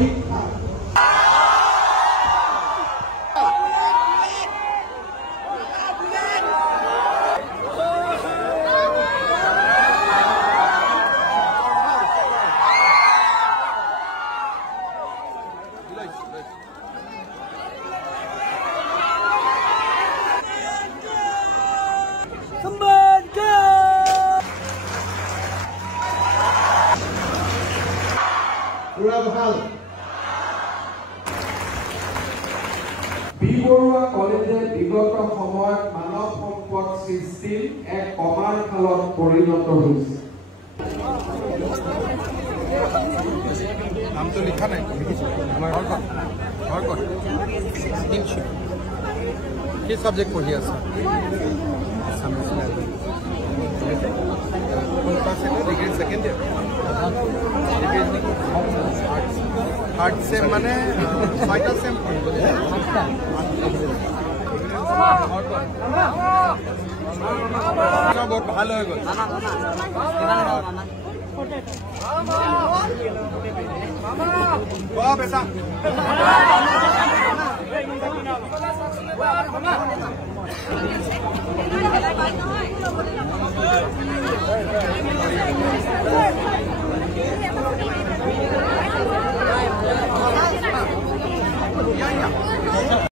পৰীক্ষা ভাল বিবৰুৱা কলেজে বিগত সময়ত মানৱ সম্পদ সৃষ্টিৰ এক অমাৰ খালত পৰিণত হৈছে নামটো লিখা নাই কি সাবজেক্ট পঢ়ি আছে সেকেন্ড ইয়ার থার্ড সেম মানে ছয়টা সেম বহুত ভালো হয়ে গেল বেটা